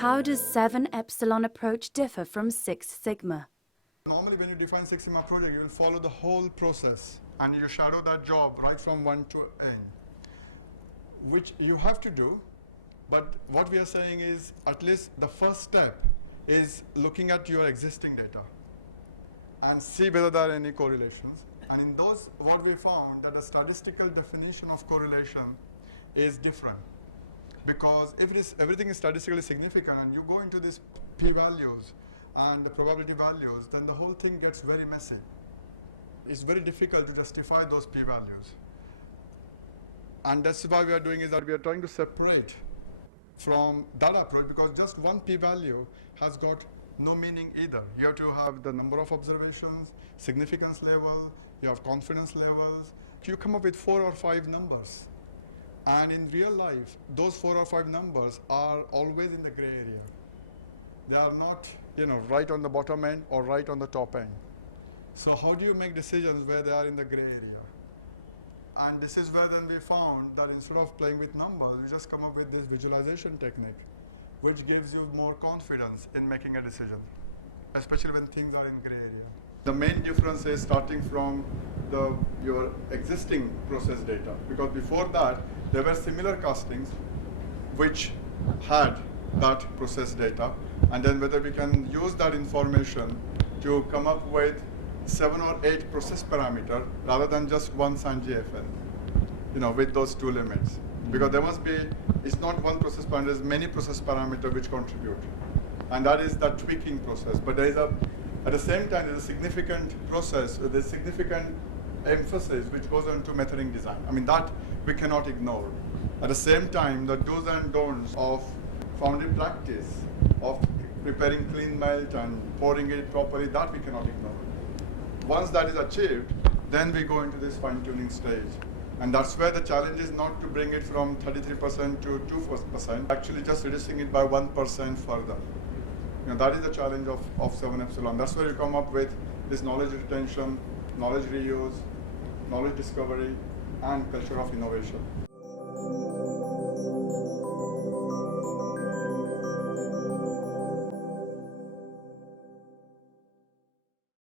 How does 7 Epsilon approach differ from 6 Sigma? Normally when you define Six Sigma project, you will follow the whole process and you shadow that job right from 1 to n, which you have to do. But what we are saying is at least the first step is looking at your existing data and see whether there are any correlations. And in those, what we found that the statistical definition of correlation is different. Because if everything is statistically significant and you go into these p-values and the probability values, then the whole thing gets very messy. It's very difficult to justify those p-values. And that's why we are doing is that we are trying to separate from that approach, because just one p-value has got no meaning either. You have to have the number of observations, significance level, you have confidence levels. You come up with 4 or 5 numbers. And in real life, those 4 or 5 numbers are always in the gray area. They are not, right on the bottom end or right on the top end. So how do you make decisions where they are in the gray area? And this is where then we found that instead of playing with numbers, we just come up with this visualization technique, which gives you more confidence in making a decision, especially when things are in gray area. The main difference is starting from your existing process data, because before that, there were similar castings which had that process data, and then whether we can use that information to come up with 7 or 8 process parameter rather than just one SAN GFN, with those 2 limits. Because there must be, it's not one process parameter, there's many process parameters which contribute. And that is the tweaking process. But there is at the same time, there's a significant process, there's significant emphasis which goes into metering design. I mean, that we cannot ignore. At the same time, the do's and don'ts of foundry practice, of preparing clean melt and pouring it properly, that we cannot ignore. Once that is achieved, then we go into this fine-tuning stage. And that's where the challenge is not to bring it from 33% to 2%, actually just reducing it by 1% further. That is the challenge of 7 Epsilon. That's where you come up with this knowledge retention, knowledge reuse, knowledge discovery, and culture of innovation.